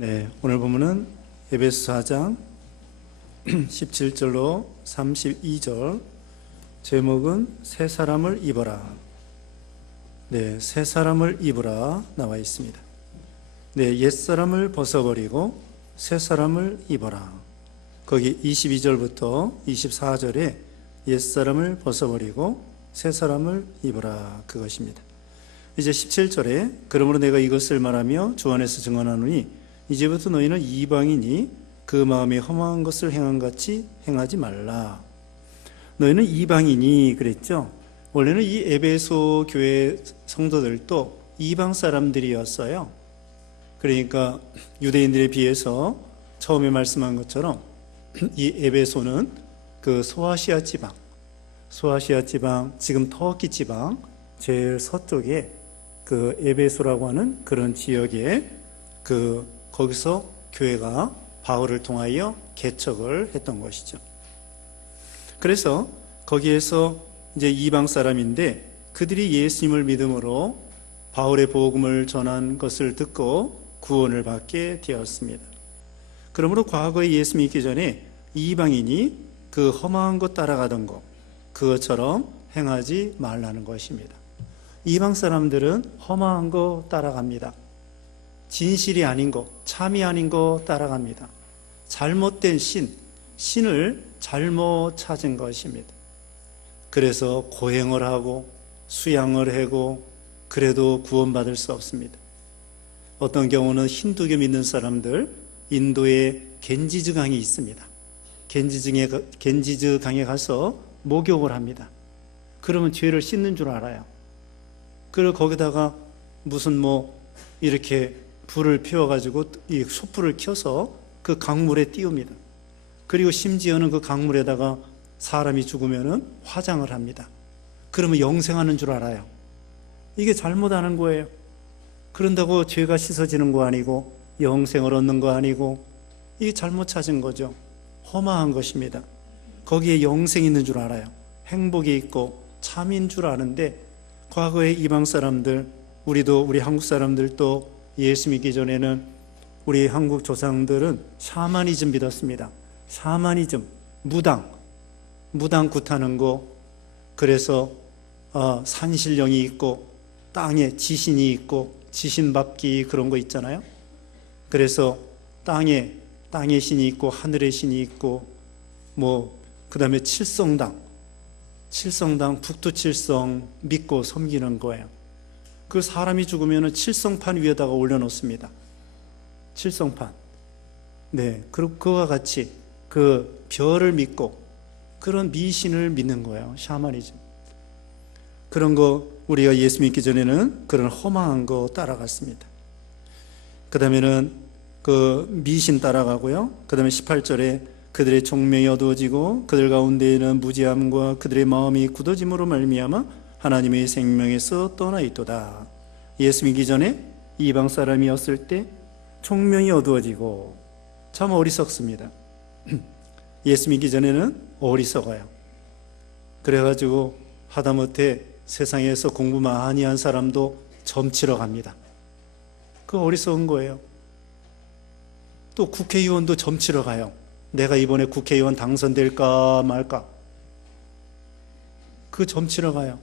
네, 오늘 본문은 에베소 4장 17절로 32절, 제목은 새 사람을 입어라. 네, 새 사람을 입으라 나와 있습니다. 네, 옛 사람을 벗어버리고 새 사람을 입어라. 거기 22절부터 24절에 옛 사람을 벗어버리고 새 사람을 입어라, 그것입니다. 이제 17절에 그러므로 내가 이것을 말하며 주 안에서 증언하노니 이제부터 너희는 이방인이 그 마음에 허망한 것을 행한 같이 행하지 말라. 너희는 이방인이 그랬죠. 원래는 이 에베소 교회 성도들도 이방 사람들이었어요. 그러니까 유대인들에 비해서 처음에 말씀한 것처럼 이 에베소는 그 소아시아 지방, 지금 터키 지방 제일 서쪽에 그 에베소라고 하는 그런 지역에 거기서 교회가 바울을 통하여 개척을 했던 것이죠. 그래서 거기에서 이제 이방 사람인데 그들이 예수님을 믿음으로 바울의 복음을 전한 것을 듣고 구원을 받게 되었습니다. 그러므로 과거에 예수 믿기 전에 이방인이 그 험한 것 따라가던 것, 그것처럼 행하지 말라는 것입니다. 이방 사람들은 험한 거 따라갑니다. 진실이 아닌 것, 참이 아닌 거 따라갑니다. 잘못된 신을 잘못 찾은 것입니다. 그래서 고행을 하고 수양을 하고 그래도 구원받을 수 없습니다. 어떤 경우는 힌두교 믿는 사람들, 인도에 겐지즈 강이 있습니다. 겐지즈 강에 가서 목욕을 합니다. 그러면 죄를 씻는 줄 알아요. 그리고 거기다가 무슨 이렇게 불을 피워가지고 이 숯불을 켜서 그 강물에 띄웁니다. 그리고 심지어는 그 강물에다가 사람이 죽으면은 화장을 합니다. 그러면 영생하는 줄 알아요. 이게 잘못하는 거예요. 그런다고 죄가 씻어지는 거 아니고 영생을 얻는 거 아니고 이게 잘못 찾은 거죠. 허망한 것입니다. 거기에 영생이 있는 줄 알아요. 행복이 있고 참인 줄 아는데 과거의 이방 사람들, 우리 한국 사람들도 예수 믿기 전에는 우리 한국 조상들은 샤머니즘 믿었습니다. 샤머니즘, 무당 굿하는 거, 그래서 산신령이 있고 땅에 지신이 있고 지신밥기 그런 거 있잖아요. 그래서 땅에 신이 있고 하늘의 신이 있고 그 다음에 칠성당 북두칠성 믿고 섬기는 거예요. 그 사람이 죽으면 칠성판 위에다가 올려놓습니다. 칠성판. 네, 그와 같이 그 별을 믿고 그런 미신을 믿는 거예요. 샤머니즘. 그런 거 우리가 예수 믿기 전에는 그런 허망한 거 따라갔습니다. 그 다음에는 그 미신 따라가고요. 그 다음에 18절에 그들의 총명이 어두워지고 그들 가운데에는 무지함과 그들의 마음이 굳어짐으로 말미암아 하나님의 생명에서 떠나 있도다. 예수 믿기 전에 이방 사람이었을 때 총명이 어두워지고 참 어리석습니다. 예수 믿기 전에는 어리석어요. 그래가지고 하다못해 세상에서 공부 많이 한 사람도 점치러 갑니다. 그 어리석은 거예요. 또 국회의원도 점치러 가요. 내가 이번에 국회의원 당선될까 말까. 그 점치러 가요.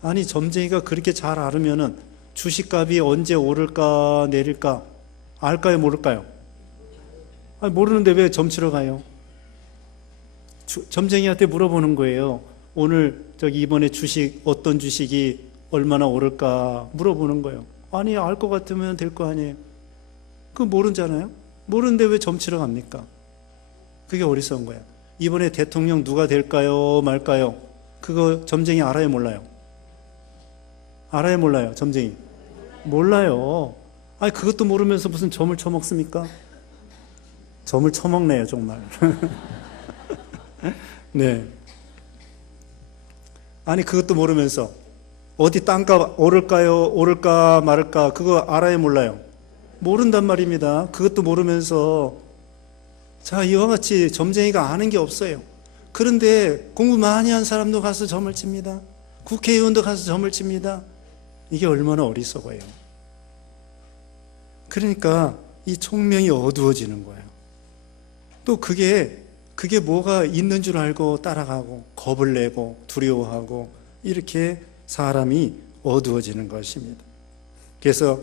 아니, 점쟁이가 그렇게 잘 알으면은 주식값이 언제 오를까 내릴까 알까요, 모를까요? 아니, 모르는데 왜 점치러 가요? 점쟁이한테 물어보는 거예요. 오늘 이번에 어떤 주식이 얼마나 오를까 물어보는 거예요. 아니, 알 것 같으면 될 거 아니에요. 그거 모르잖아요. 모르는데 왜 점치러 갑니까? 그게 어리석은 거예요. 이번에 대통령 누가 될까요 말까요? 그거 점쟁이 알아요, 몰라요? 알아요, 몰라요? 점쟁이 몰라요. 아니, 그것도 모르면서 무슨 점을 쳐먹습니까? 점을 쳐먹네요, 정말. 네. 아니, 그것도 모르면서 어디 땅값 오를까 말을까 그거 알아요, 몰라요? 모른단 말입니다. 그것도 모르면서. 자, 이와 같이 점쟁이가 아는 게 없어요. 그런데 공부 많이 한 사람도 가서 점을 칩니다. 국회의원도 가서 점을 칩니다. 이게 얼마나 어리석어요. 그러니까 이 총명이 어두워지는 거예요. 또 그게 뭐가 있는 줄 알고 따라가고 겁을 내고 두려워하고 이렇게 사람이 어두워지는 것입니다. 그래서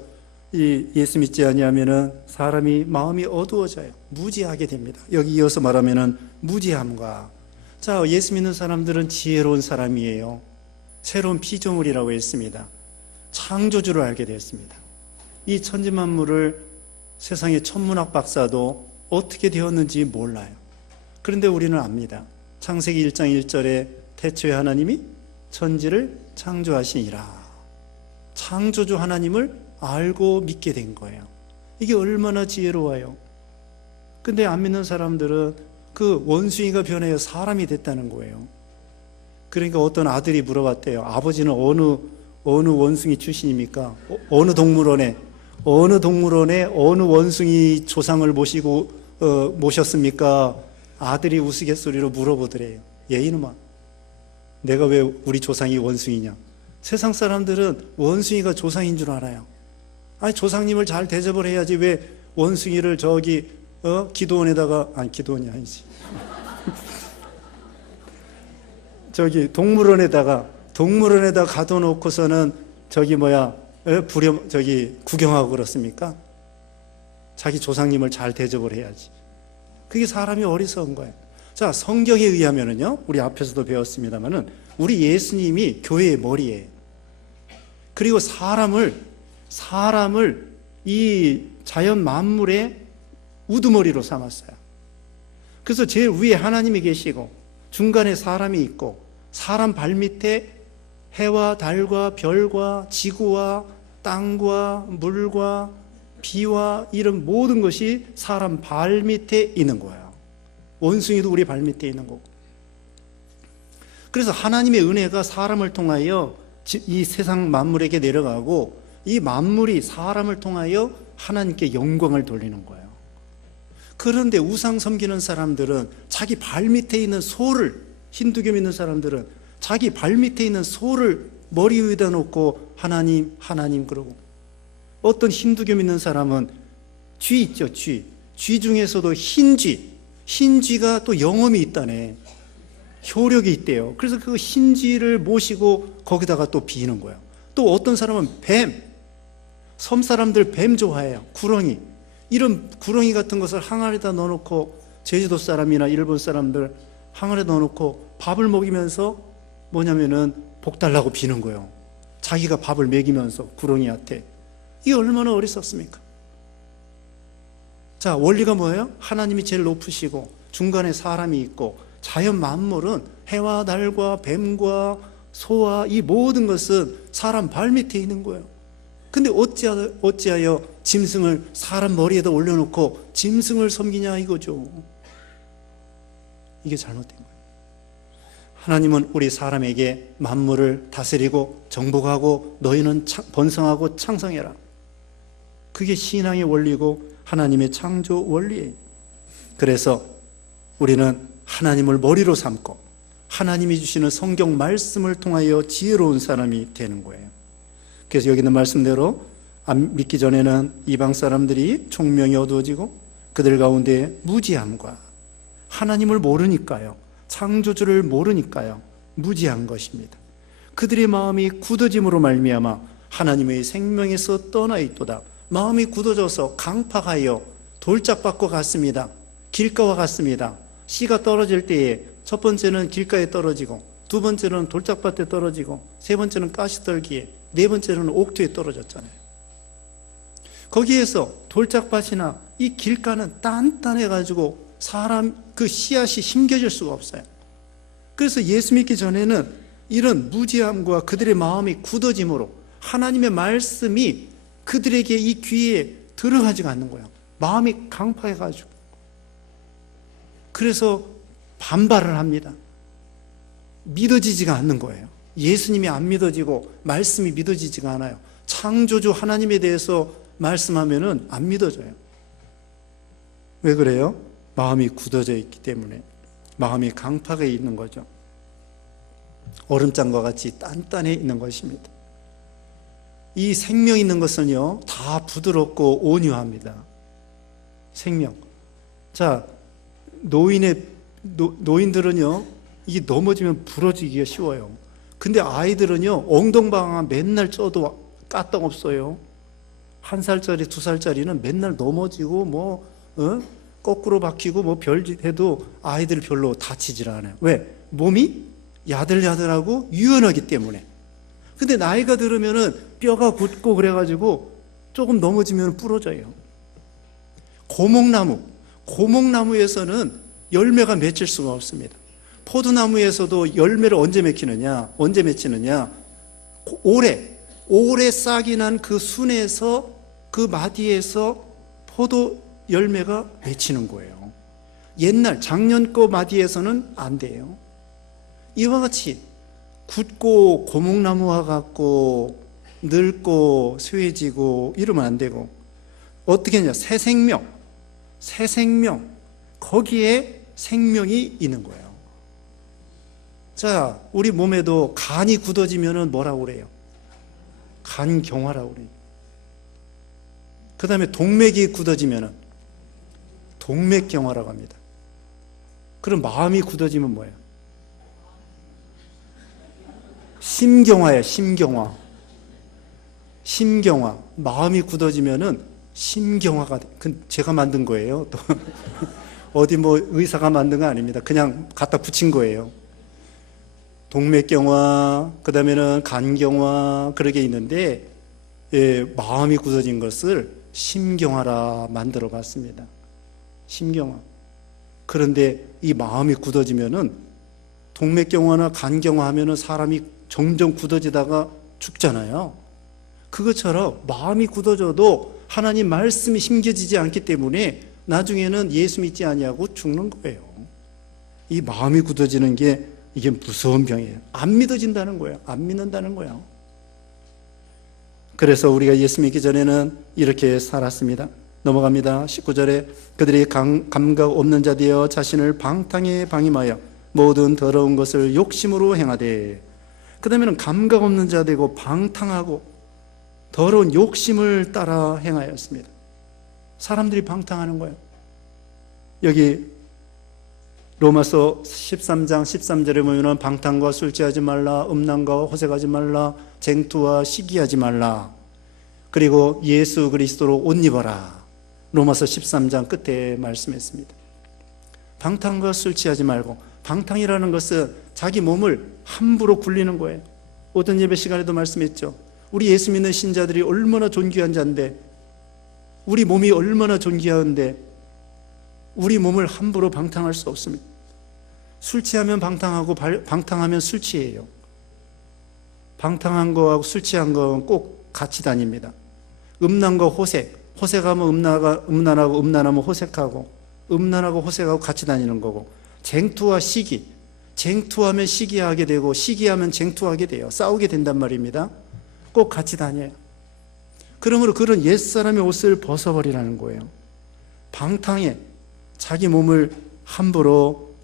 이 예수 믿지 아니하면은 사람이 마음이 어두워져요. 무지하게 됩니다. 여기 이어서 말하면은 무지함과, 자, 예수 믿는 사람들은 지혜로운 사람이에요. 새로운 피조물이라고 했습니다. 창조주를 알게 됐습니다. 이 천지만물을 세상의 천문학 박사도 어떻게 되었는지 몰라요. 그런데 우리는 압니다. 창세기 1장 1절에 태초에 하나님이 천지를 창조하시니라. 창조주 하나님을 알고 믿게 된 거예요. 이게 얼마나 지혜로워요. 근데 안 믿는 사람들은 그 원숭이가 변해서 사람이 됐다는 거예요. 그러니까 어떤 아들이 물어봤대요. 아버지는 어느 원숭이 출신입니까? 어느 동물원에 어느 원숭이 조상을 모셨습니까? 아들이 우스갯소리로 물어보더래요. 얘 이놈아, 내가 왜 우리 조상이 원숭이냐? 세상 사람들은 원숭이가 조상인 줄 알아요. 아니, 조상님을 잘 대접을 해야지 왜 원숭이를 저기 기도원에다가, 아니 기도원이 아니지 저기 동물원에다가 가둬놓고서는 저기 구경하고 그렇습니까? 자기 조상님을 잘 대접을 해야지. 그게 사람이 어리석은 거예요. 자, 성경에 의하면은요, 우리 앞에서도 배웠습니다만은 우리 예수님이 교회의 머리예요. 그리고 사람을 이 자연 만물의 우두머리로 삼았어요. 그래서 제일 위에 하나님이 계시고 중간에 사람이 있고 사람 발밑에 해와 달과 별과 지구와 땅과 물과 비와 이런 모든 것이 사람 발밑에 있는 거예요. 원숭이도 우리 발밑에 있는 거고. 그래서 하나님의 은혜가 사람을 통하여 이 세상 만물에게 내려가고 이 만물이 사람을 통하여 하나님께 영광을 돌리는 거예요. 그런데 우상 섬기는 사람들은 자기 발밑에 있는 소를, 힌두교 믿는 사람들은 자기 발밑에 있는 소를 머리 위에다 놓고 하나님 그러고, 어떤 힌두교 믿는 사람은 쥐 있죠, 쥐 중에서도 흰쥐가 또 영험이 있다네, 효력이 있대요. 그래서 그 흰쥐를 모시고 거기다가 또 비는 거예요. 또 어떤 사람은 섬 사람들 뱀 좋아해요. 구렁이, 이런 구렁이 같은 것을 항아리에다 넣어놓고, 제주도 사람이나 일본 사람들 항아리에 넣어놓고 밥을 먹이면서 뭐냐면은 복 달라고 비는 거예요. 자기가 밥을 먹이면서 구렁이한테. 이게 얼마나 어리석습니까? 자, 원리가 뭐예요? 하나님이 제일 높으시고 중간에 사람이 있고 자연 만물은 해와 달과 뱀과 소와 이 모든 것은 사람 발밑에 있는 거예요. 근데 어찌하여 짐승을 사람 머리에다 올려놓고 짐승을 섬기냐 이거죠. 이게 잘못된 거예요. 하나님은 우리 사람에게 만물을 다스리고 정복하고 너희는 번성하고 창성해라. 그게 신앙의 원리고 하나님의 창조 원리예요. 그래서 우리는 하나님을 머리로 삼고 하나님이 주시는 성경 말씀을 통하여 지혜로운 사람이 되는 거예요. 그래서 여기 있는 말씀대로 안 믿기 전에는 이방 사람들이 총명이 어두워지고 그들 가운데 무지함과, 하나님을 모르니까요, 창조주를 모르니까요, 무지한 것입니다. 그들의 마음이 굳어짐으로 말미암아 하나님의 생명에서 떠나 있도다. 마음이 굳어져서 강팍하여 돌짝밭과 같습니다. 길가와 같습니다. 씨가 떨어질 때에 첫 번째는 길가에 떨어지고, 두 번째는 돌짝밭에 떨어지고, 세 번째는 가시떨기에, 네 번째는 옥토에 떨어졌잖아요. 거기에서 돌짝밭이나 이 길가는 단단해가지고 사람 그 씨앗이 심겨질 수가 없어요. 그래서 예수 믿기 전에는 이런 무지함과 그들의 마음이 굳어짐으로 하나님의 말씀이 그들에게 이 귀에 들어가지가 않는 거예요. 마음이 강팍해가지고. 그래서 반발을 합니다. 믿어지지가 않는 거예요. 예수님이 안 믿어지고 말씀이 믿어지지가 않아요. 창조주 하나님에 대해서 말씀하면은 안 믿어져요. 왜 그래요? 마음이 굳어져 있기 때문에, 마음이 강팍해 있는 거죠. 얼음장과 같이 단단해 있는 것입니다. 이 생명 있는 것은요, 다 부드럽고 온유합니다. 생명. 자, 노인들은요, 이게 넘어지면 부러지기가 쉬워요. 근데 아이들은요, 엉덩방아 맨날 쪄도 까떡없어요. 1살짜리, 2살짜리는 맨날 넘어지고, 거꾸로 박히고, 해도 아이들 별로 다치질 않아요. 왜? 몸이 야들야들하고 유연하기 때문에. 근데 나이가 들으면은 뼈가 굳고 그래가지고 조금 넘어지면 부러져요. 고목나무에서는 열매가 맺힐 수가 없습니다. 포도나무에서도 열매를 언제 맺히느냐? 올해 싹이 난 그 순에서, 그 마디에서 포도 열매가 맺히는 거예요. 옛날 작년 거 마디에서는 안 돼요. 이와 같이 굳고 고목나무와 같고 늙고 쇠해지고 이러면 안 되고, 어떻게 하냐? 새 생명, 거기에 생명이 있는 거예요. 자, 우리 몸에도 간이 굳어지면은 뭐라고 그래요? 간경화라고 그래요. 그 다음에 동맥이 굳어지면은 동맥경화라고 합니다. 그럼 마음이 굳어지면 뭐예요? 심경화예요. 심경화. 마음이 굳어지면은 심경화가 돼. 제가 만든 거예요. 또 어디 의사가 만든 거 아닙니다. 그냥 갖다 붙인 거예요. 동맥경화, 그 다음에는 간경화, 그러게 있는데, 마음이 굳어진 것을 심경화라 만들어 봤습니다. 심경화. 그런데 이 마음이 굳어지면은, 동맥경화나 간경화 하면은 사람이 점점 굳어지다가 죽잖아요. 그것처럼 마음이 굳어져도 하나님 말씀이 심겨지지 않기 때문에 나중에는 예수 믿지 아니하고 죽는 거예요. 이 마음이 굳어지는 게 이게 무서운 병이에요. 안 믿어진다는 거예요. 안 믿는다는 거예요. 그래서 우리가 예수 믿기 전에는 이렇게 살았습니다. 넘어갑니다. 19절에 그들이 감각 없는 자 되어 자신을 방탕에 방임하여 모든 더러운 것을 욕심으로 행하되, 그 다음에는 감각 없는 자 되고 방탕하고 더러운 욕심을 따라 행하였습니다. 사람들이 방탕하는 거예요. 여기 로마서 13장 13절에 보면 방탕과 술 취하지 말라, 음란과 호색하지 말라, 쟁투와 시기하지 말라, 그리고 예수 그리스도로 옷 입어라. 로마서 13장 끝에 말씀했습니다. 방탕과 술 취하지 말고, 방탕이라는 것은 자기 몸을 함부로 굴리는 거예요. 어떤 예배 시간에도 말씀했죠. 우리 예수 믿는 신자들이 얼마나 존귀한 자인데, 우리 몸이 얼마나 존귀한데 우리 몸을 함부로 방탕할 수 없습니다. 술 취하면 방탕하고 방탕하면 술 취해요. 방탕한 거하고 술 취한 건 꼭 같이 다닙니다. 음란과 호색하면 음란하고 음란하면 호색하고, 음란하고 호색하고 같이 다니는 거고, 쟁투와 시기, 쟁투하면 시기하게 되고 시기하면 쟁투하게 돼요. 싸우게 된단 말입니다. 꼭 같이 다녀요. 그러므로 그런 옛사람의 옷을 벗어버리라는 거예요. 방탕에 자기 몸을 함부로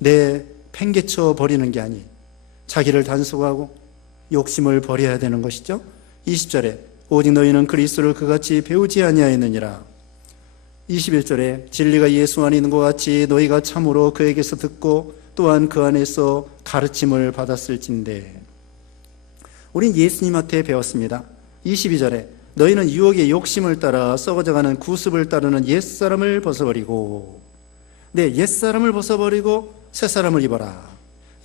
팽개쳐 버리는 게 아니에요. 자기를 단속하고 욕심을 버려야 되는 것이죠. 20절에 오직 너희는 그리스도를 그같이 배우지 아니하였느니라. 21절에 진리가 예수 안에 있는 것 같이 너희가 참으로 그에게서 듣고 또한 그 안에서 가르침을 받았을진데. 우린 예수님한테 배웠습니다. 22절에 너희는 유혹의 욕심을 따라 썩어져가는 구습을 따르는 옛사람을 벗어버리고, 옛사람을 벗어버리고 새사람을 입어라.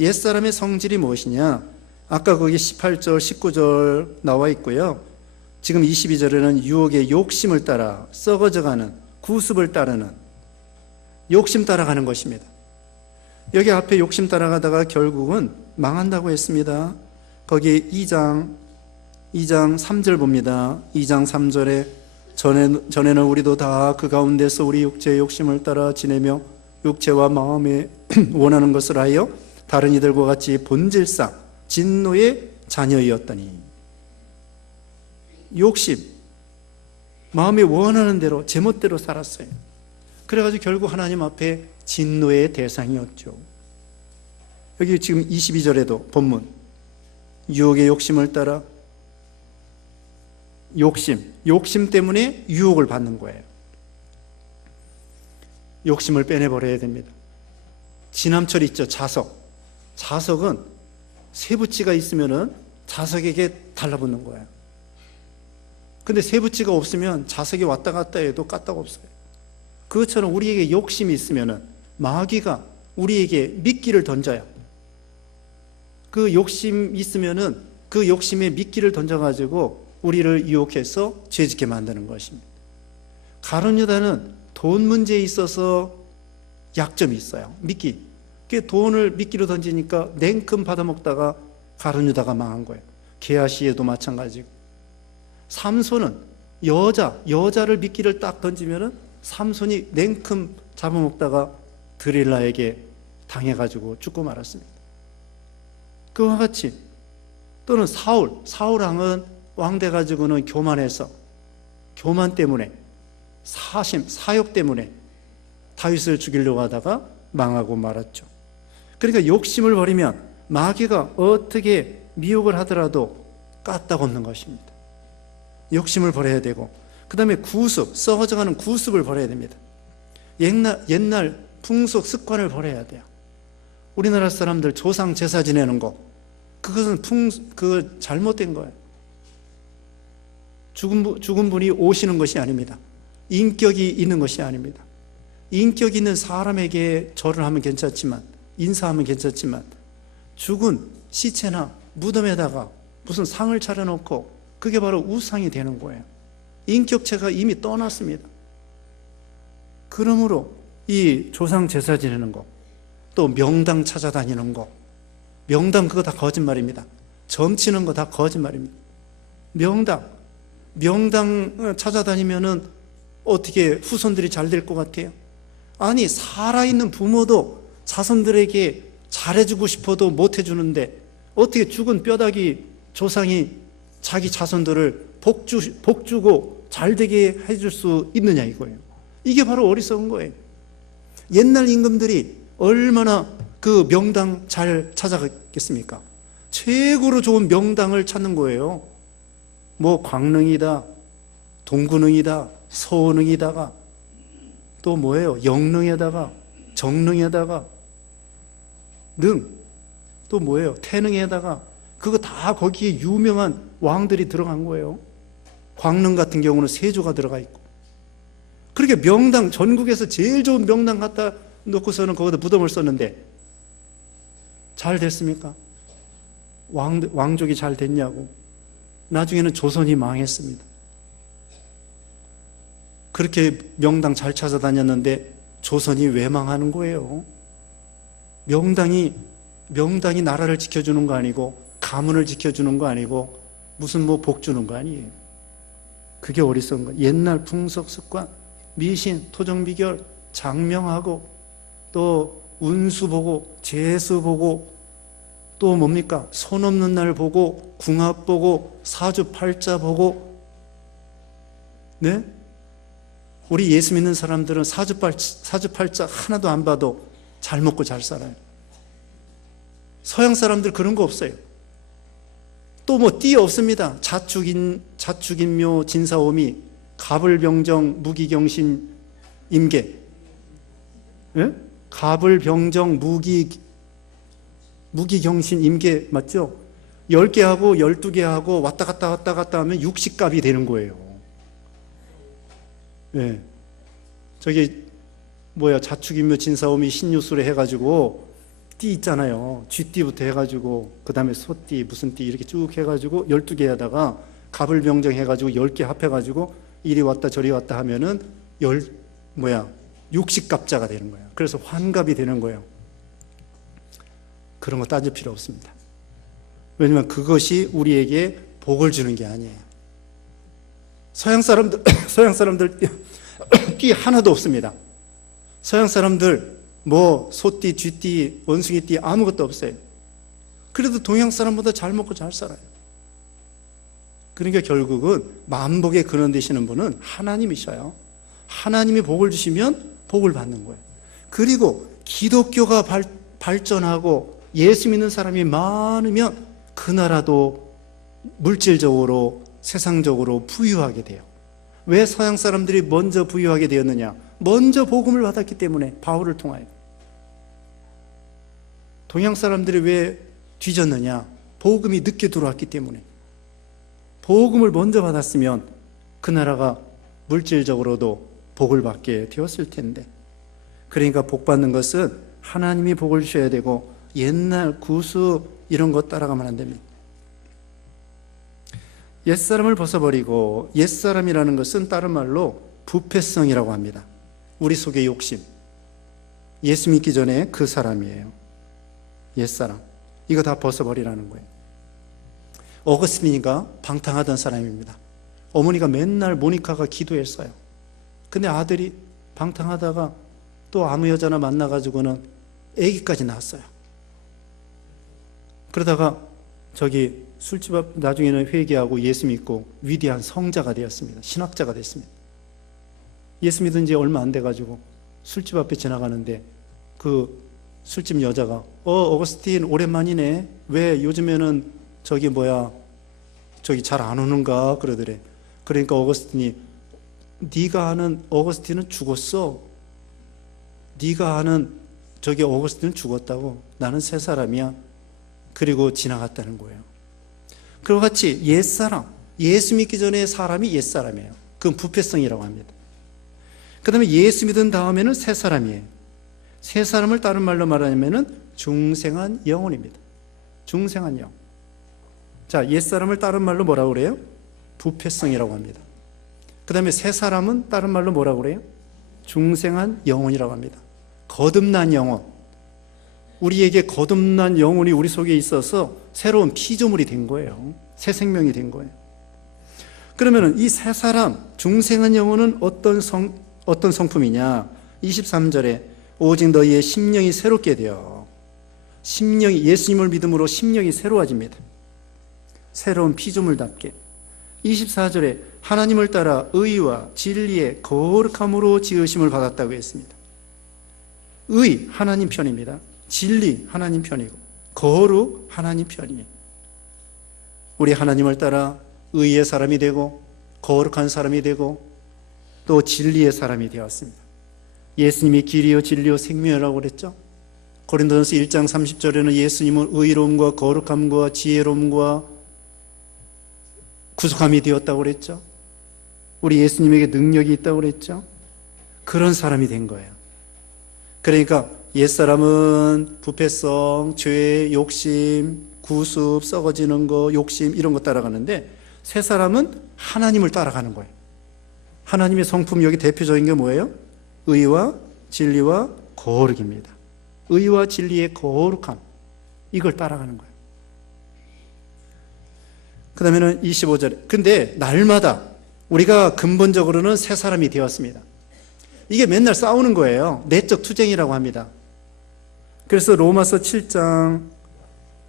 옛사람의 성질이 무엇이냐? 아까 거기 18절 19절 나와 있고요. 지금 22절에는 유혹의 욕심을 따라 썩어져가는 구습을 따르는, 욕심 따라가는 것입니다. 여기 앞에 욕심 따라가다가 결국은 망한다고 했습니다. 거기 2장 3절 봅니다. 2장 3절에 전에는 우리도 다 그 가운데서 우리 육체의 욕심을 따라 지내며 육체와 마음에 원하는 것을 하여 다른 이들과 같이 본질상 진노의 자녀이었더니. 욕심, 마음에 원하는 대로 제멋대로 살았어요. 그래가지고 결국 하나님 앞에 진노의 대상이었죠. 여기 지금 22절에도 본문, 유혹의 욕심을 따라, 욕심 때문에 유혹을 받는 거예요. 욕심을 빼내버려야 됩니다. 지남철 있죠, 자석. 자석은 세부치가 있으면은 자석에게 달라붙는 거예요. 근데 세부치가 없으면 자석이 왔다 갔다 해도 까딱 없어요. 그것처럼 우리에게 욕심이 있으면은 마귀가 우리에게 미끼를 던져요. 그 욕심 있으면은 그 욕심에 미끼를 던져가지고 우리를 유혹해서 죄짓게 만드는 것입니다. 가룟 유다는 돈 문제에 있어서 약점이 있어요. 미끼. 그 돈을 미끼로 던지니까 냉큼 받아먹다가 가룟 유다가 망한 거예요. 게하시에도 마찬가지고. 삼손은 여자를 미끼를 딱 던지면은 삼손이 냉큼 잡아먹다가 드릴라에게 당해가지고 죽고 말았습니다. 그와 같이 또는 사울왕은 왕돼 가지고는 교만해서 교만 때문에 사욕 때문에 다윗을 죽이려고 하다가 망하고 말았죠. 그러니까 욕심을 버리면 마귀가 어떻게 미혹을 하더라도 까딱없는 것입니다. 욕심을 버려야 되고, 그 다음에 썩어져가는 구습을 버려야 됩니다. 옛날 풍속 습관을 버려야 돼요. 우리나라 사람들 조상 제사 지내는 거, 그것은 잘못된 거예요. 죽은 분이 오시는 것이 아닙니다. 인격이 있는 것이 아닙니다. 인격 있는 사람에게 절을 하면 괜찮지만, 인사하면 괜찮지만, 죽은 시체나 무덤에다가 무슨 상을 차려놓고 그게 바로 우상이 되는 거예요. 인격체가 이미 떠났습니다. 그러므로 이 조상 제사 지내는 거, 또 명당 찾아다니는 거, 명당 그거 다 거짓말입니다. 점치는 거 다 거짓말입니다. 명당 찾아다니면은 어떻게 후손들이 잘 될 것 같아요? 아니, 살아있는 부모도 자손들에게 잘해주고 싶어도 못해주는데 어떻게 죽은 뼈다귀 조상이 자기 자손들을 복주고 잘되게 해줄 수 있느냐 이거예요. 이게 바로 어리석은 거예요. 옛날 임금들이 얼마나 그 명당 잘 찾아갔겠습니까? 최고로 좋은 명당을 찾는 거예요. 뭐 광릉이다, 동구릉이다, 서원릉이다가 또 뭐예요? 영릉에다가 정릉에다가 또 뭐예요? 태릉에다가 그거 다 거기에 유명한 왕들이 들어간 거예요. 광릉 같은 경우는 세조가 들어가 있고. 그렇게 명당, 전국에서 제일 좋은 명당 갖다 놓고서는 거기다 무덤을 썼는데 잘 됐습니까? 왕족이 잘 됐냐고. 나중에는 조선이 망했습니다. 그렇게 명당 잘 찾아다녔는데 조선이 왜 망하는 거예요? 명당이 나라를 지켜주는 거 아니고 가문을 지켜주는 거 아니고 무슨 뭐 복 주는 거 아니에요. 그게 어리석은 거예요. 옛날 풍속 습관, 미신, 토정비결, 장명하고 또 운수 보고 재수 보고 또 뭡니까? 손 없는 날 보고 궁합 보고 사주팔자 보고. 네? 우리 예수 믿는 사람들은 사주팔자 하나도 안 봐도 잘 먹고 잘 살아요. 서양 사람들 그런 거 없어요. 또 뭐 띠 없습니다. 자축인묘 진사오미 갑을병정 무기경신 임계. 예? 갑을병정 무기경신 임계 맞죠? 10개 하고 12개 하고 왔다 갔다 하면 60갑이 되는 거예요. 예. 저기 자축인묘 진사오미 신유술에 해가지고 띠 있잖아요. 쥐띠부터 해가지고 그 다음에 소띠 무슨 띠 이렇게 쭉 해가지고 12개 하다가 갑을병정 해가지고 10개 합해가지고 이리 왔다 저리 왔다 하면은 60갑자가 되는 거예요. 그래서 환갑이 되는 거예요. 그런 거 따질 필요 없습니다. 왜냐하면 그것이 우리에게 복을 주는 게 아니에요. 서양 사람들 띠 하나도 없습니다. 서양 사람들 뭐 소띠, 쥐띠, 원숭이띠 아무것도 없어요. 그래도 동양 사람보다 잘 먹고 잘 살아요. 그러니까 결국은 만복의 근원 되시는 분은 하나님이셔요. 하나님이 복을 주시면 복을 받는 거예요. 그리고 기독교가 발전하고 예수 믿는 사람이 많으면 그 나라도 물질적으로 세상적으로 부유하게 돼요. 왜 서양 사람들이 먼저 부유하게 되었느냐? 먼저 복음을 받았기 때문에, 바울을 통하여. 동양 사람들이 왜 뒤졌느냐? 복음이 늦게 들어왔기 때문에. 복음을 먼저 받았으면 그 나라가 물질적으로도 복을 받게 되었을 텐데. 그러니까 복 받는 것은 하나님이 복을 주셔야 되고, 옛날 구수 이런 것 따라가면 안 됩니다. 옛사람을 벗어버리고, 옛사람이라는 것은 다른 말로 부패성이라고 합니다. 우리 속의 욕심. 예수 믿기 전에 그 사람이에요. 옛사람. 이거 다 벗어버리라는 거예요. 어거스틴이가 방탕하던 사람입니다. 어머니가 맨날 모니카가 기도했어요. 근데 아들이 방탕하다가 또 아무 여자나 만나가지고는 아기까지 낳았어요. 그러다가 술집 앞 나중에는 회개하고 예수 믿고 위대한 성자가 되었습니다. 신학자가 됐습니다. 예수 믿은 지 얼마 안 돼가지고 술집 앞에 지나가는데 그 술집 여자가 어거스틴 오랜만이네. 왜 요즘에는 잘 안 오는가 그러더래. 그러니까 어거스틴이 네가 아는 어거스틴은 죽었어. 네가 아는 어거스틴은 죽었다고. 나는 새 사람이야. 그리고 지나갔다는 거예요. 그와 같이 옛사람, 예수 믿기 전에 사람이 옛사람이에요. 그건 부패성이라고 합니다. 그 다음에 예수 믿은 다음에는 새 사람이에요. 새 사람을 다른 말로 말하면은 중생한 영혼입니다. 중생한 영. 자, 옛사람을 다른 말로 뭐라고 그래요? 부패성이라고 합니다. 그 다음에 새 사람은 다른 말로 뭐라고 그래요? 중생한 영혼이라고 합니다. 거듭난 영혼. 우리에게 거듭난 영혼이 우리 속에 있어서 새로운 피조물이 된 거예요. 새 생명이 된 거예요. 그러면 이 새 사람, 중생한 영혼은 어떤 성품이냐? 23절에 오직 너희의 심령이 새롭게 되어, 심령이, 예수님을 믿음으로 심령이 새로워집니다. 새로운 피조물답게. 24절에 하나님을 따라 의와 진리의 거룩함으로 지으심을 받았다고 했습니다. 의, 하나님 편입니다. 진리, 하나님 편이고, 거룩, 하나님 편이에요. 우리 하나님을 따라 의의 사람이 되고, 거룩한 사람이 되고, 또 진리의 사람이 되었습니다. 예수님이 길이요 진리요 생명이라고 그랬죠. 고린도전서 1장 30절에는 예수님은 의로움과 거룩함과 지혜로움과 구속함이 되었다고 그랬죠. 우리 예수님에게 능력이 있다고 그랬죠. 그런 사람이 된 거예요. 그러니까 옛사람은 부패성, 죄, 욕심, 구습, 썩어지는 거, 욕심 이런 거 따라가는데, 새 사람은 하나님을 따라가는 거예요. 하나님의 성품, 여기 대표적인 게 뭐예요? 의와 진리와 거룩입니다. 의와 진리의 거룩함, 이걸 따라가는 거예요. 그 다음에는 25절에, 근데 날마다 우리가 근본적으로는 새 사람이 되었습니다. 이게 맨날 싸우는 거예요. 내적 투쟁이라고 합니다. 그래서 로마서 7장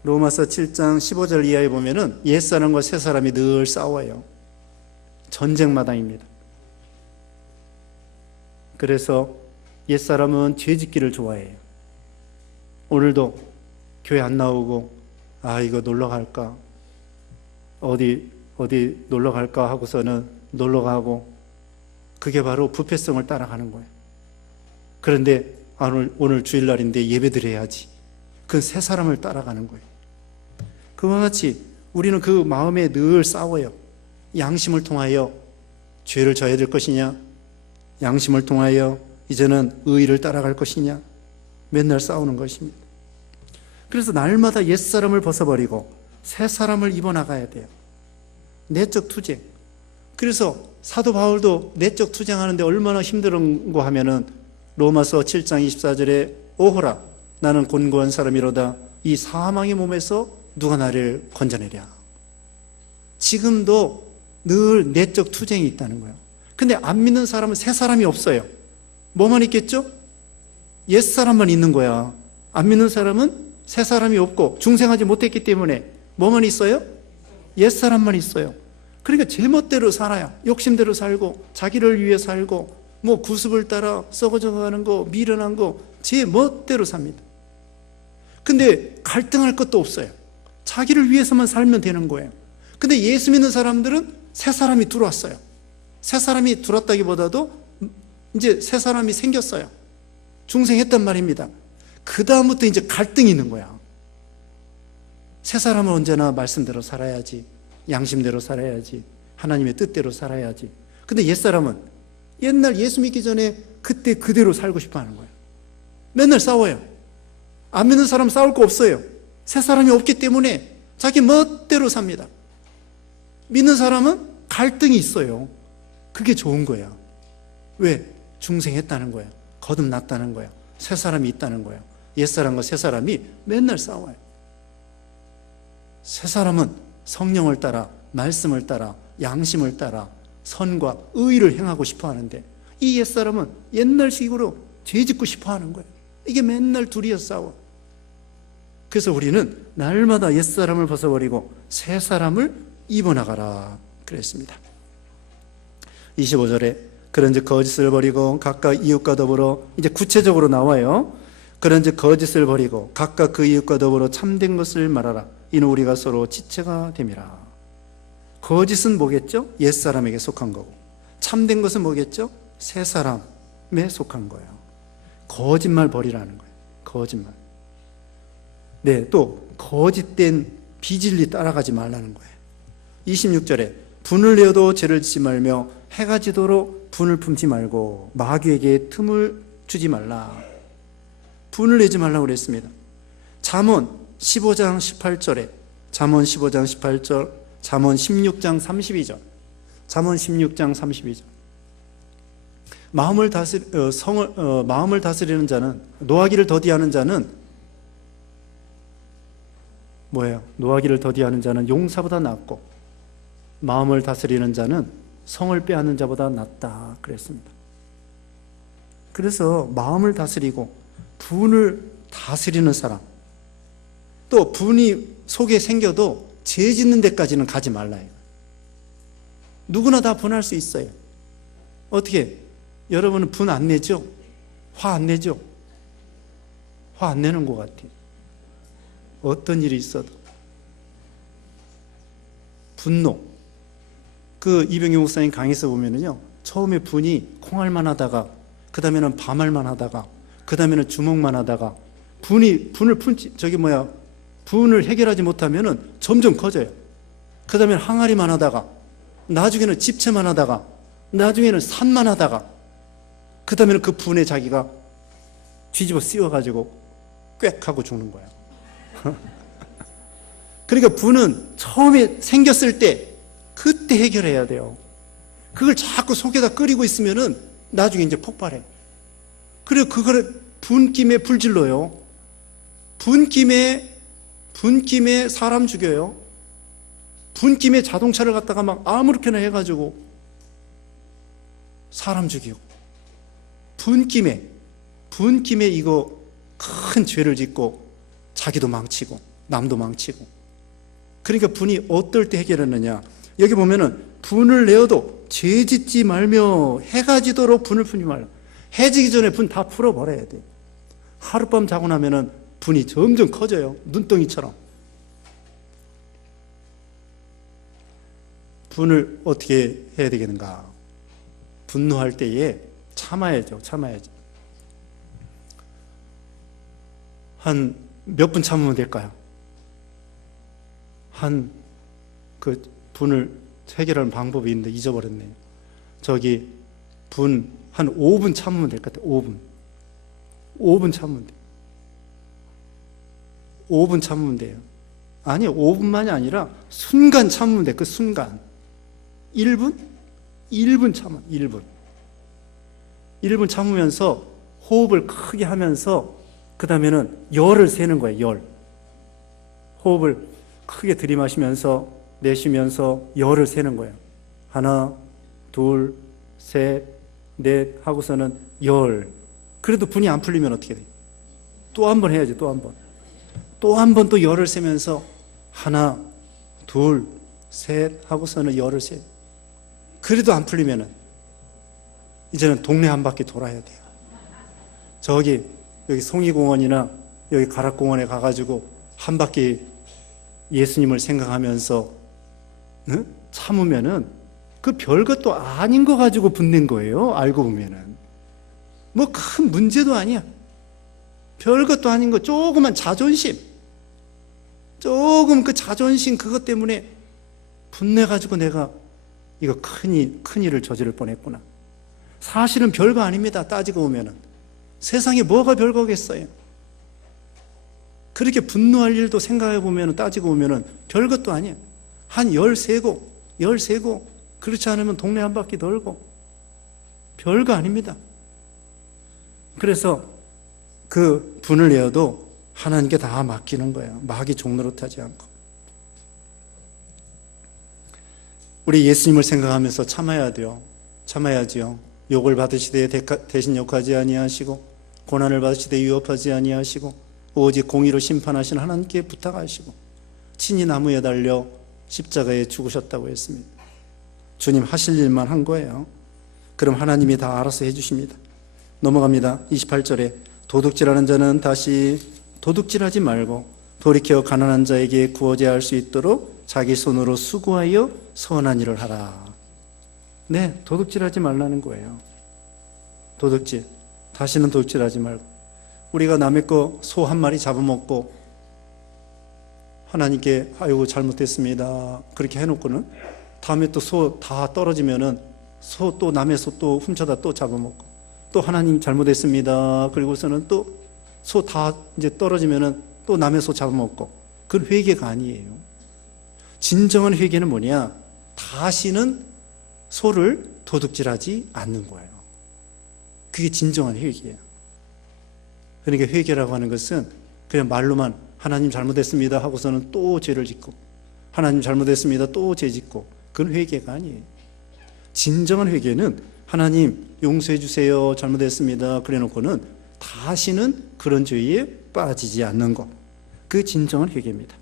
15절 이하에 보면은 옛사람과 새사람이 늘 싸워요. 전쟁마당입니다. 그래서 옛사람은 죄짓기를 좋아해요. 오늘도 교회 안 나오고, 이거 놀러 갈까? 어디 놀러 갈까 하고서는 놀러 가고, 그게 바로 부패성을 따라가는 거예요. 그런데 오늘 주일날인데 예배 드려야지. 그건 새 사람을 따라가는 거예요. 그와 같이 우리는 그 마음에 늘 싸워요. 양심을 통하여 죄를 져야 될 것이냐, 양심을 통하여 이제는 의를 따라갈 것이냐, 맨날 싸우는 것입니다. 그래서 날마다 옛사람을 벗어버리고 새 사람을 입어나가야 돼요. 내적 투쟁. 그래서 사도 바울도 내적 투쟁하는데 얼마나 힘들은고 하면은 로마서 7장 24절에 오호라 나는 곤고한 사람이로다 이 사망의 몸에서 누가 나를 건져내랴. 지금도 늘 내적 투쟁이 있다는 거예요. 근데 안 믿는 사람은 새 사람이 없어요. 뭐만 있겠죠? 옛 사람만 있는 거야. 안 믿는 사람은 새 사람이 없고 중생하지 못했기 때문에 뭐만 있어요? 옛 사람만 있어요. 그러니까 제멋대로 살아요. 욕심대로 살고 자기를 위해 살고 뭐 구습을 따라 썩어져 가는 거, 미련한 거 제 멋대로 삽니다. 근데 갈등할 것도 없어요. 자기를 위해서만 살면 되는 거예요. 근데 예수 믿는 사람들은 새 사람이 들어왔어요. 새 사람이 들어왔다기보다도 이제 새 사람이 생겼어요. 중생했단 말입니다. 그 다음부터 이제 갈등이 있는 거야. 새 사람은 언제나 말씀대로 살아야지, 양심대로 살아야지, 하나님의 뜻대로 살아야지. 근데 옛사람은 옛날 예수 믿기 전에 그때 그대로 살고 싶어 하는 거예요. 맨날 싸워요. 안 믿는 사람 싸울 거 없어요. 새 사람이 없기 때문에 자기 멋대로 삽니다. 믿는 사람은 갈등이 있어요. 그게 좋은 거예요. 왜? 중생했다는 거예요. 거듭났다는 거예요. 새 사람이 있다는 거예요. 옛사람과 새 사람이 맨날 싸워요. 새 사람은 성령을 따라, 말씀을 따라, 양심을 따라 선과 의를 행하고 싶어 하는데, 이 옛사람은 옛날식으로 죄 짓고 싶어 하는 거예요. 이게 맨날 둘이서 싸워. 그래서 우리는 날마다 옛사람을 벗어버리고 새 사람을 입어나가라 그랬습니다. 25절에 그런즉 거짓을 버리고 각각 이웃과 더불어, 이제 구체적으로 나와요. 그런즉 거짓을 버리고 각각 그 이웃과 더불어 참된 것을 말하라. 이는 우리가 서로 지체가 됨이라. 거짓은 뭐겠죠? 옛사람에게 속한 거고, 참된 것은 뭐겠죠? 새 사람에 속한 거예요. 거짓말 버리라는 거예요. 거짓말. 네, 또 거짓된 비진리 따라가지 말라는 거예요. 26절에 분을 내어도 죄를 짓지 말며 해가 지도록 분을 품지 말고 마귀에게 틈을 주지 말라. 분을 내지 말라고 그랬습니다. 잠언 15장 18절에, 잠언 15장 18절, 잠언 16장 32절, 잠언 16장 32절. 마음을 다스리는 자는, 노하기를 더디하는 자는 뭐예요? 노하기를 더디하는 자는 용사보다 낫고 마음을 다스리는 자는 성을 빼앗는 자보다 낫다 그랬습니다. 그래서 마음을 다스리고 분을 다스리는 사람, 또 분이 속에 생겨도 죄 짓는 데까지는 가지 말라. 누구나 다 분할 수 있어요. 어떻게? 여러분은 분 안 내죠? 화 안 내죠? 화 안 내는 것 같아요. 어떤 일이 있어도. 분노. 그 이병규 목사님 강의에서 보면은요, 처음에 분이 콩알만 하다가, 그 다음에는 밤알만 하다가, 그 다음에는 주먹만 하다가, 분을 해결하지 못하면은 점점 커져요. 그 다음에 항아리만 하다가, 나중에는 집채만 하다가, 나중에는 산만 하다가, 그 다음에는 그 분에 자기가 뒤집어 씌워가지고 꽥 하고 죽는 거예요. 그러니까 분은 처음에 생겼을 때 그때 해결해야 돼요. 그걸 자꾸 속에다 끓이고 있으면은 나중에 이제 폭발해. 그리고 그거를 분김에 불질러요. 분김에 사람 죽여요. 분김에 자동차를 갖다가 막 아무렇게나 해가지고 사람 죽이고, 분김에 이거 큰 죄를 짓고 자기도 망치고 남도 망치고. 그러니까 분이 어떨 때 해결했느냐, 여기 보면은 분을 내어도 죄 짓지 말며 해가 지도록 분을 풀지 말라. 해 지기 전에 분 다 풀어버려야 돼. 하룻밤 자고 나면은 분이 점점 커져요. 눈덩이처럼. 분을 어떻게 해야 되겠는가? 분노할 때에 참아야죠. 한 몇 분 참으면 될까요? 그 분을 해결하는 방법이 있는데 잊어버렸네요. 분 한 5분 참으면 될 것 같아요. 5분 참으면 돼요. 5분 참으면 돼요. 아니, 5분만이 아니라 순간 참으면 돼. 그 순간. 1분 참아. 1분 참으면서 호흡을 크게 하면서 그 다음에는 열을 세는 거예요. 열. 호흡을 크게 들이마시면서 내쉬면서 열을 세는 거예요. 하나, 둘, 셋, 넷 하고서는 열. 그래도 분이 안 풀리면 어떻게 돼? 또 한 번 해야지. 또 한 번 또 열을 세면서 하나, 둘, 셋 하고서는 열을 세. 그래도 안 풀리면은 이제는 동네 한 바퀴 돌아야 돼요. 여기 송이공원이나 여기 가락공원에 가가지고 한 바퀴 예수님을 생각하면서 참으면은 그 별것도 아닌 거 가지고 분낸 거예요. 알고 보면은 뭐 큰 문제도 아니야. 별것도 아닌 거, 조그만 자존심. 조금 그 자존심 그것 때문에 분내가지고 내가 이거 큰 일을 저지를 뻔했구나. 사실은 별거 아닙니다. 따지고 보면은. 세상에 뭐가 별거겠어요. 그렇게 분노할 일도 생각해 보면, 따지고 보면 별것도 아니에요. 한 13곡, 그렇지 않으면 동네 한 바퀴 돌고, 별거 아닙니다. 그래서 그 분을 내어도 하나님께 다 맡기는 거예요. 마귀 종노릇하지 않고. 우리 예수님을 생각하면서 참아야 돼요. 참아야지요. 욕을 받으시되 대신 욕하지 아니하시고, 고난을 받으시되 위협하지 아니하시고, 오직 공의로 심판하신 하나님께 부탁하시고, 친히 나무에 달려 십자가에 죽으셨다고 했습니다. 주님 하실 일만 한 거예요. 그럼 하나님이 다 알아서 해주십니다. 넘어갑니다. 28절에 도둑질하는 자는 다시 도둑질하지 말고 돌이켜 가난한 자에게 구원하여 할 수 있도록 자기 손으로 수고하여 선한 일을 하라. 네, 도둑질하지 말라는 거예요. 도둑질. 다시는 도둑질하지 말고. 우리가 남의 거 소 한 마리 잡아먹고 하나님께 아이고 잘못했습니다 그렇게 해놓고는 다음에 또 소 다 떨어지면은 소 또 남의 소 또 훔쳐다 또 잡아먹고, 또 하나님 잘못했습니다 그리고서는 또 소 다 이제 떨어지면은 또 남의 소 잡아먹고. 그건 회개가 아니에요. 진정한 회개는 뭐냐? 다시는 소를 도둑질하지 않는 거예요. 그게 진정한 회개예요. 그러니까 회개라고 하는 것은 그냥 말로만 하나님 잘못했습니다 하고서는 또 죄를 짓고, 하나님 잘못했습니다 또 죄 짓고, 그건 회개가 아니에요. 진정한 회개는 하나님 용서해 주세요 잘못했습니다 그래 놓고는 다시는 그런 죄에 빠지지 않는 것, 그 진정한 회개입니다.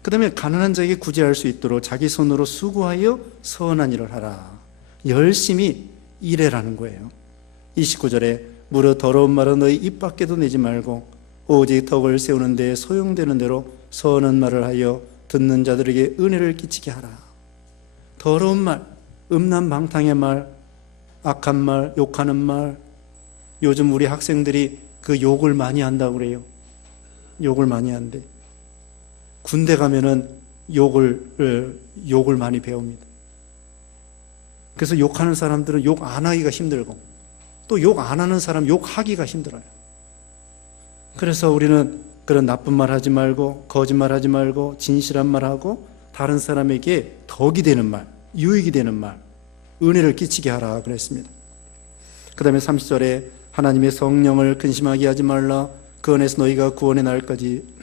그 다음에 가난한 자에게 구제할 수 있도록 자기 손으로 수고하여 선한 일을 하라. 열심히 일해라는 거예요. 29절에 무릇 더러운 말은 너희 입 밖에도 내지 말고 오직 덕을 세우는 데 소용되는 대로 선한 말을 하여 듣는 자들에게 은혜를 끼치게 하라. 더러운 말, 음란방탕의 말, 악한 말, 욕하는 말. 요즘 우리 학생들이 그 욕을 많이 한다고 그래요. 욕을 많이 한대. 군대 가면은 욕을 많이 배웁니다. 그래서 욕하는 사람들은 욕 안 하기가 힘들고, 또 욕 안 하는 사람 욕하기가 힘들어요. 그래서 우리는 그런 나쁜 말 하지 말고, 거짓말 하지 말고, 진실한 말 하고, 다른 사람에게 덕이 되는 말, 유익이 되는 말, 은혜를 끼치게 하라 그랬습니다. 그 다음에 30절에 하나님의 성령을 근심하게 하지 말라. 그 안에서 너희가 구원의 날까지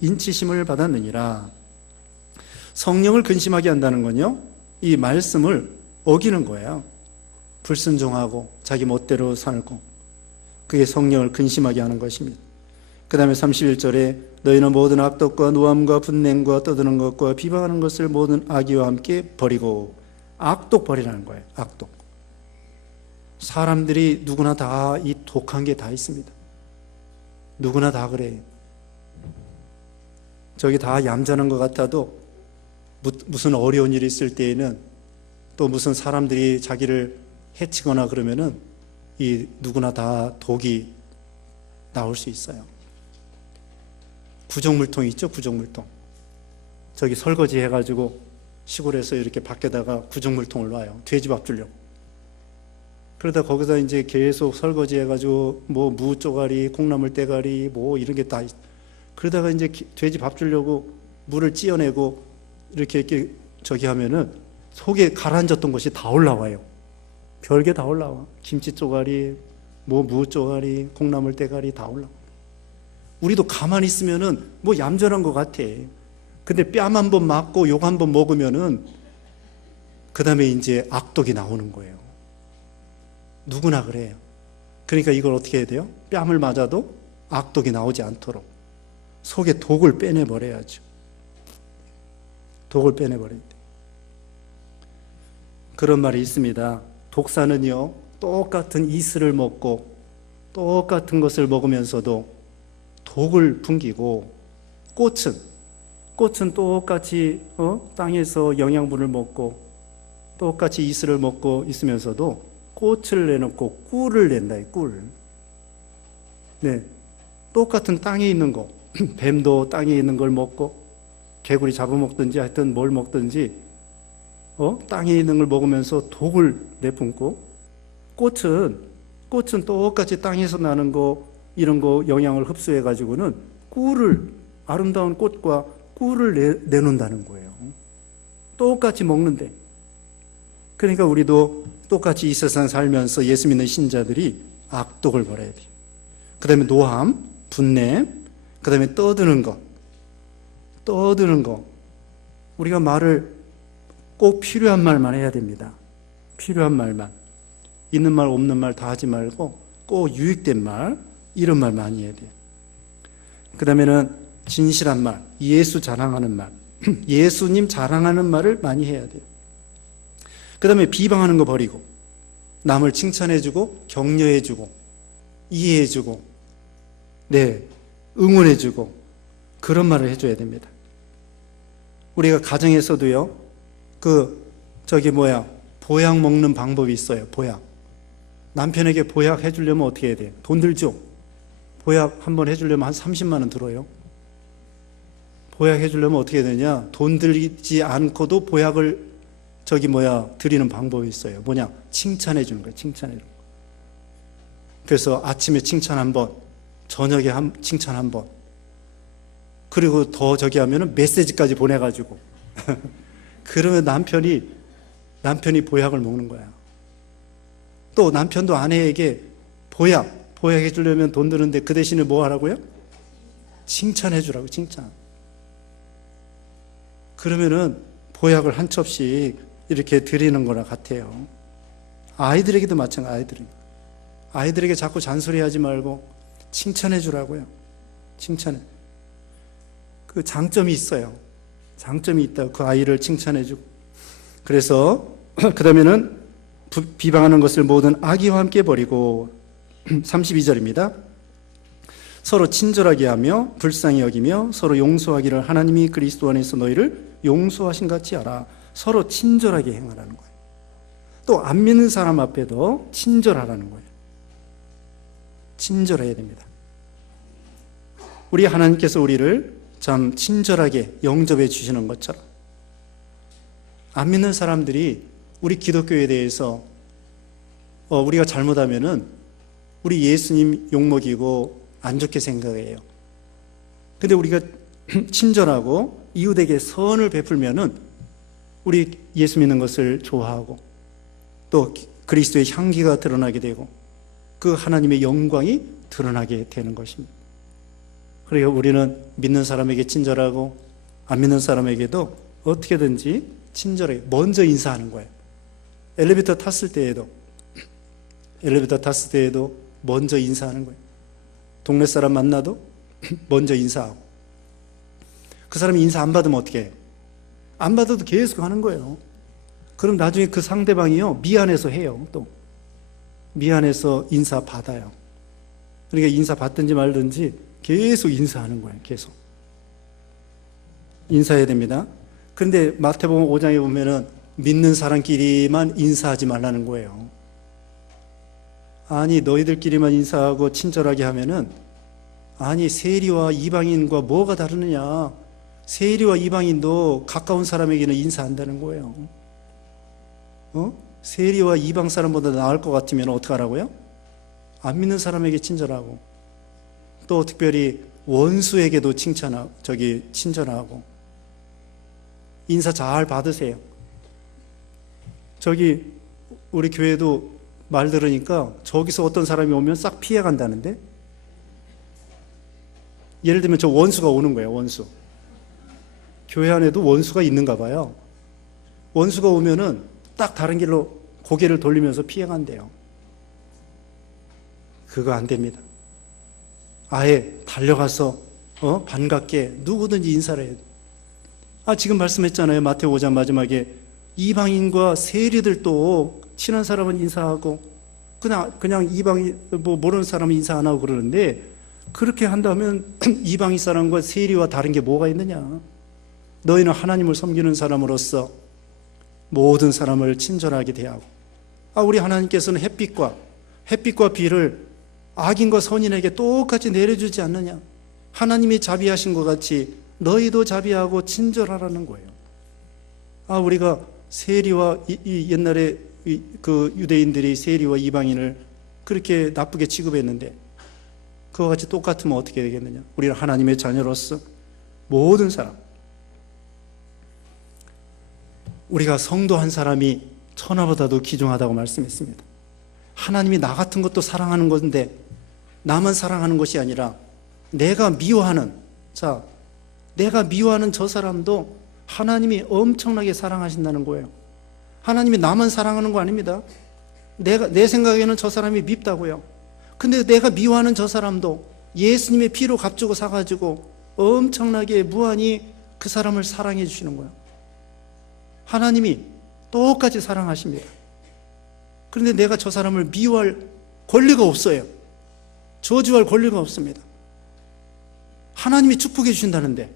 인치심을 받았느니라. 성령을 근심하게 한다는 건요, 이 말씀을 어기는 거예요. 불순종하고 자기 멋대로 살고, 그게 성령을 근심하게 하는 것입니다. 그 다음에 31절에 너희는 모든 악독과 노함과 분냉과 떠드는 것과 비방하는 것을 모든 악의와 함께 버리고. 악독 버리라는 거예요. 악독. 사람들이 누구나 다 이 독한 게 다 있습니다. 누구나 다 그래요. 저기 다 얌전한 것 같아도 무슨 어려운 일이 있을 때에는, 또 무슨 사람들이 자기를 해치거나 그러면은 이 누구나 다 독이 나올 수 있어요. 구정물통 있죠? 구정물통. 저기 설거지 해가지고 시골에서 이렇게 밖에다가 구정물통을 놔요. 돼지밥 주려고. 그러다 거기서 이제 계속 설거지 해가지고 뭐 무 쪼가리, 콩나물 대가리 뭐 이런 게 다, 그러다가 이제 돼지 밥 주려고 물을 찌어내고 이렇게 저기 하면은 속에 가라앉았던 것이 다 올라와요. 별게 다 올라와. 김치 쪼가리, 뭐 무 쪼가리, 콩나물 대가리 다 올라와. 우리도 가만히 있으면은 뭐 얌전한 것 같아. 근데 뺨 한 번 맞고 욕 한 번 먹으면은 그 다음에 이제 악독이 나오는 거예요. 누구나 그래요. 그러니까 이걸 어떻게 해야 돼요? 뺨을 맞아도 악독이 나오지 않도록 속에 독을 빼내버려야죠. 독을 빼내버려야 돼. 그런 말이 있습니다. 독사는요, 똑같은 이슬을 먹고 똑같은 것을 먹으면서도 독을 풍기고, 꽃은 똑같이 땅에서 영양분을 먹고 똑같이 이슬을 먹고 있으면서도 꽃을 내놓고 꿀을 낸다. 꿀. 네, 똑같은 땅에 있는 거. 뱀도 땅에 있는 걸 먹고 개구리 잡아먹든지 하여튼 뭘 먹든지 땅에 있는 걸 먹으면서 독을 내뿜고, 꽃은 똑같이 땅에서 나는 거 이런 거 영양을 흡수해 가지고는 아름다운 꽃과 꿀을 내놓는다는 거예요. 똑같이 먹는데. 그러니까 우리도 똑같이 이 세상 살면서 예수 믿는 신자들이 악독을 버려야 돼요. 그 다음에 노함, 분냄, 그 다음에 떠드는 거. 우리가 말을 꼭 필요한 말만 해야 됩니다. 필요한 말만. 있는 말 없는 말 다 하지 말고 꼭 유익된 말, 이런 말 많이 해야 돼요. 그 다음에는 진실한 말, 예수 자랑하는 말, 예수님 자랑하는 말을 많이 해야 돼요. 그 다음에 비방하는 거 버리고 남을 칭찬해주고 격려해주고 이해해주고 응원해주고 그런 말을 해줘야 됩니다. 우리가 가정에서도요, 보약 먹는 방법이 있어요. 보약. 남편에게 보약 해주려면 어떻게 해야 돼요? 돈 들죠? 보약 한번 해주려면 한 30만 원 들어요. 보약 해주려면 어떻게 해야 되냐? 돈 들이지 않고도 보약을 드리는 방법이 있어요. 뭐냐? 칭찬해 주는 거예요. 칭찬해 주는 거. 그래서 아침에 칭찬 한 번, 저녁에 칭찬 한 번, 그리고 더 하면은 메시지까지 보내가지고 그러면 남편이 보약을 먹는 거야. 또 남편도 아내에게 보약 해주려면 돈 드는데 그 대신에 뭐 하라고요? 칭찬해 주라고, 칭찬. 그러면은 보약을 한 첩씩 이렇게 드리는 거랑 같아요. 아이들에게도 마찬가지. 아이들에게 자꾸 잔소리하지 말고 칭찬해 주라고요. 칭찬해. 그 장점이 있어요. 장점이 있다고 그 아이를 칭찬해 주고. 그래서 그 다음에는 비방하는 것을 모든 악의와 함께 버리고 32절입니다. 서로 친절하게 하며 불쌍히 여기며 서로 용서하기를 하나님이 그리스도 안에서 너희를 용서하신 같이 하라. 서로 친절하게 행하라는 거예요. 또 안 믿는 사람 앞에도 친절하라는 거예요. 친절해야 됩니다. 우리 하나님께서 우리를 참 친절하게 영접해 주시는 것처럼 안 믿는 사람들이 우리 기독교에 대해서 우리가 잘못하면은 우리 예수님 욕먹이고 안 좋게 생각해요. 근데 우리가 친절하고 이웃에게 선을 베풀면은 우리 예수 믿는 것을 좋아하고 또 그리스도의 향기가 드러나게 되고 그 하나님의 영광이 드러나게 되는 것입니다. 그러니까 우리는 믿는 사람에게 친절하고 안 믿는 사람에게도 어떻게든지 친절하게 먼저 인사하는 거예요. 엘리베이터 탔을 때에도 먼저 인사하는 거예요. 동네 사람 만나도 먼저 인사하고. 그 사람이 인사 안 받으면 어떻게 해요? 안 받아도 계속 하는 거예요. 그럼 나중에 그 상대방이요, 미안해서 해요. 또 미안해서 인사 받아요. 그러니까 인사 받든지 말든지 계속 인사하는 거예요. 계속 인사해야 됩니다. 그런데 마태복음 5장에 보면은 믿는 사람끼리만 인사하지 말라는 거예요. 아니 너희들끼리만 인사하고 친절하게 하면은, 아니 세리와 이방인과 뭐가 다르느냐? 세리와 이방인도 가까운 사람에게는 인사한다는 거예요. 세리와 이방 사람보다 나을 것 같으면 어떡하라고요? 안 믿는 사람에게 친절하고, 또 특별히 원수에게도 친절하고, 인사 잘 받으세요. 우리 교회도 말 들으니까 저기서 어떤 사람이 오면 싹 피해 간다는데? 예를 들면 저 원수가 오는 거예요, 원수. 교회 안에도 원수가 있는가 봐요. 원수가 오면은 딱 다른 길로 고개를 돌리면서 피해 간대요. 그거 안 됩니다. 아예 달려가서 반갑게 누구든지 인사를 해야 돼. 지금 말씀했잖아요. 마태오 5장 마지막에 이방인과 세리들도 친한 사람은 인사하고 그냥 이방인 모르는 사람은 인사 안 하고 그러는데, 그렇게 한다면 이방인 사람과 세리와 다른 게 뭐가 있느냐? 너희는 하나님을 섬기는 사람으로서 모든 사람을 친절하게 대하고 우리 하나님께서는 햇빛과 비를 악인과 선인에게 똑같이 내려주지 않느냐. 하나님이 자비하신 것 같이 너희도 자비하고 친절하라는 거예요. 우리가 세리와 옛날에 그 유대인들이 세리와 이방인을 그렇게 나쁘게 취급했는데 그와 같이 똑같으면 어떻게 되겠느냐. 우리는 하나님의 자녀로서 모든 사람, 우리가 성도 한 사람이 천하보다도 귀중하다고 말씀했습니다. 하나님이 나 같은 것도 사랑하는 건데 나만 사랑하는 것이 아니라 내가 미워하는 저 사람도 하나님이 엄청나게 사랑하신다는 거예요. 하나님이 나만 사랑하는 거 아닙니다. 내 생각에는 저 사람이 밉다고요. 근데 내가 미워하는 저 사람도 예수님의 피로 값주고 사가지고 엄청나게 무한히 그 사람을 사랑해 주시는 거예요. 하나님이 똑같이 사랑하십니다. 그런데 내가 저 사람을 미워할 권리가 없어요. 저주할 권리가 없습니다. 하나님이 축복해 주신다는데,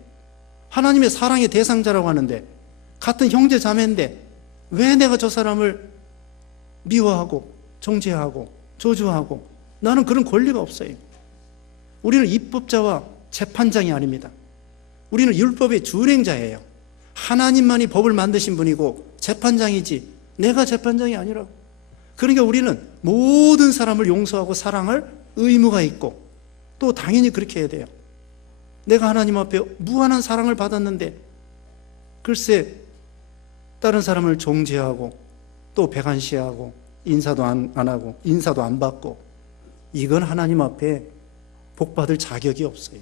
하나님의 사랑의 대상자라고 하는데, 같은 형제 자매인데 왜 내가 저 사람을 미워하고 정죄하고 저주하고, 나는 그런 권리가 없어요. 우리는 입법자와 재판장이 아닙니다. 우리는 율법의 주행자예요. 하나님만이 법을 만드신 분이고 재판장이지 내가 재판장이 아니라고. 그러니까 우리는 모든 사람을 용서하고 사랑할 의무가 있고, 또 당연히 그렇게 해야 돼요. 내가 하나님 앞에 무한한 사랑을 받았는데 글쎄 다른 사람을 정죄하고 또 배관시하고 인사도 안 하고 인사도 안 받고, 이건 하나님 앞에 복받을 자격이 없어요.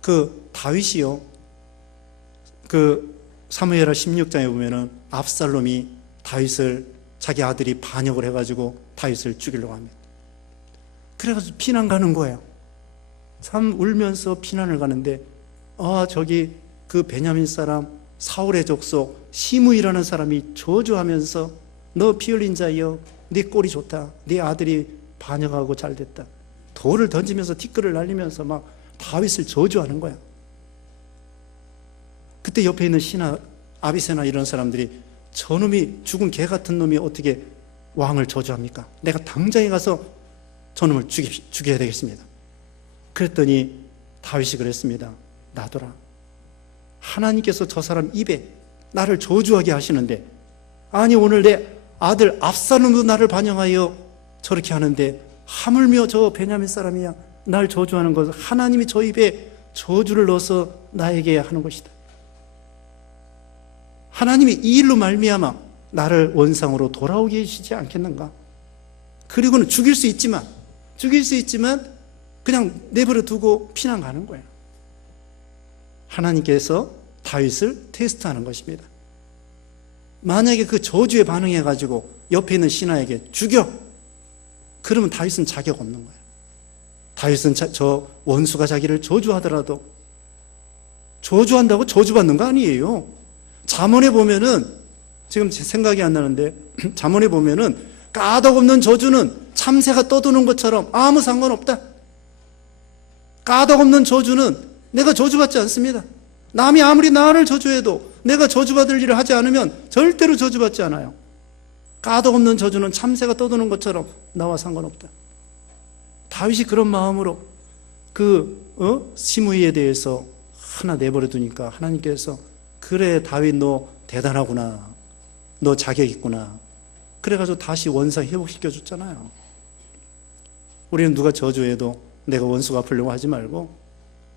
그 다윗이요, 그 사무엘하 16장에 보면은 압살롬이 다윗을, 자기 아들이 반역을 해가지고 다윗을 죽이려고 합니다. 그래가지고 피난 가는 거예요. 참 울면서 피난을 가는데, 저기 그 베냐민 사람 사울의 족속 시므이라는 사람이 저주하면서 너 피 흘린 자여, 네 꼴이 좋다, 네 아들이 반역하고 잘됐다, 돌을 던지면서 티끌을 날리면서 막 다윗을 저주하는 거야. 그때 옆에 있는 신하 아비새나 이런 사람들이, 저놈이 죽은 개 같은 놈이 어떻게 왕을 저주합니까? 내가 당장에 가서 저놈을 죽여야 되겠습니다. 그랬더니 다윗이 그랬습니다. 놔둬라. 하나님께서 저 사람 입에 나를 저주하게 하시는데, 아니 오늘 내 아들 압살롬도 나를 반영하여 저렇게 하는데 하물며 저 베냐민 사람이야 날 저주하는 것은 하나님이 저 입에 저주를 넣어서 나에게 하는 것이다. 하나님이 이 일로 말미암아 나를 원상으로 돌아오게 해주시지 않겠는가? 그리고는 죽일 수 있지만 그냥 내버려 두고 피난 가는 거예요. 하나님께서 다윗을 테스트하는 것입니다. 만약에 그 저주에 반응해가지고 옆에 있는 신하에게 죽여, 그러면 다윗은 자격 없는 거예요. 다윗은 저 원수가 자기를 저주하더라도, 저주한다고 저주받는 거 아니에요. 잠언에 보면은, 지금 제 생각이 안 나는데, 잠언에 보면은 까닭없는 저주는 참새가 떠드는 것처럼 아무 상관없다. 까닭없는 저주는 내가 저주받지 않습니다. 남이 아무리 나를 저주해도 내가 저주받을 일을 하지 않으면 절대로 저주받지 않아요. 까닭없는 저주는 참새가 떠드는 것처럼 나와 상관없다. 다윗이 그런 마음으로 시므이에 대해서 하나 내버려 두니까 하나님께서, 그래 다윗 너 대단하구나, 너 자격 있구나, 그래가지고 다시 원상 회복시켜 줬잖아요. 우리는 누가 저주해도 내가 원수 갚으려고 하지 말고,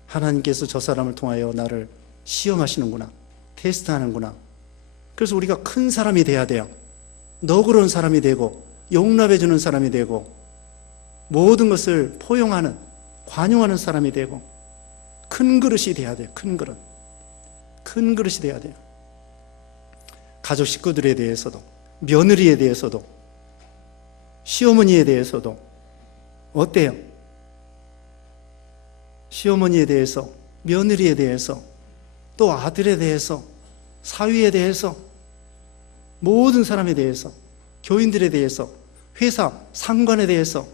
하나님께서 저 사람을 통하여 나를 시험하시는구나, 테스트하는구나. 그래서 우리가 큰 사람이 돼야 돼요. 너그러운 사람이 되고 용납해주는 사람이 되고 모든 것을 포용하는, 관용하는 사람이 되고 큰 그릇이 돼야 돼요. 큰 그릇이 돼야 돼요. 가족 식구들에 대해서도, 며느리에 대해서도, 시어머니에 대해서도 어때요? 시어머니에 대해서, 며느리에 대해서, 또 아들에 대해서, 사위에 대해서, 모든 사람에 대해서, 교인들에 대해서, 회사 상관에 대해서,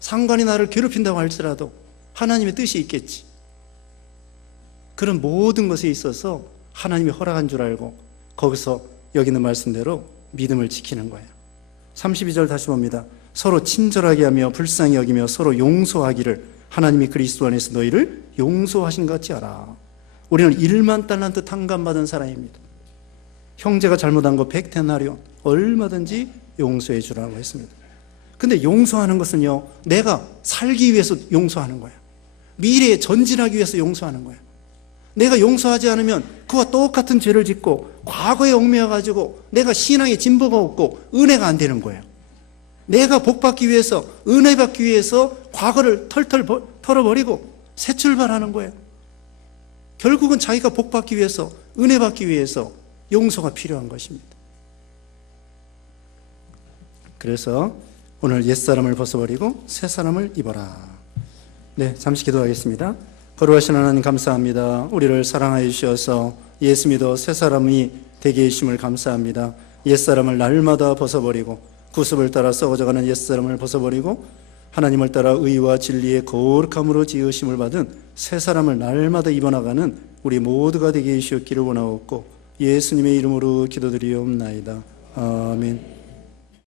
상관이 나를 괴롭힌다고 할지라도 하나님의 뜻이 있겠지. 그런 모든 것에 있어서 하나님이 허락한 줄 알고 거기서 여기 있는 말씀대로 믿음을 지키는 거예요. 32절 다시 봅니다. 서로 친절하게 하며 불쌍히 여기며 서로 용서하기를 하나님이 그리스도 안에서 너희를 용서하신 것 같이 하라. 우리는 1만 달란트 탕감받은 사람입니다. 형제가 잘못한 거 100데나리온 얼마든지 용서해 주라고 했습니다. 근데 용서하는 것은요, 내가 살기 위해서 용서하는 거야. 미래에 전진하기 위해서 용서하는 거야. 내가 용서하지 않으면 그와 똑같은 죄를 짓고 과거에 얽매여가지고 내가 신앙에 진보가 없고 은혜가 안 되는 거예요. 내가 복받기 위해서, 은혜 받기 위해서 과거를 털털 털어버리고 새 출발하는 거예요. 결국은 자기가 복받기 위해서, 은혜 받기 위해서 용서가 필요한 것입니다. 그래서 오늘 옛사람을 벗어버리고 새사람을 입어라. 네, 잠시 기도하겠습니다. 거룩하신 하나님 감사합니다. 우리를 사랑하여 주셔서 예수 믿어 새사람이 되게 해주심을 감사합니다. 옛사람을 날마다 벗어버리고 구습을 따라 썩어져가는 옛사람을 벗어버리고 하나님을 따라 의와 진리의 거룩함으로 지으심을 받은 새사람을 날마다 입어나가는 우리 모두가 되게 해주셨기를 원하옵고 예수님의 이름으로 기도드리옵나이다. 아멘.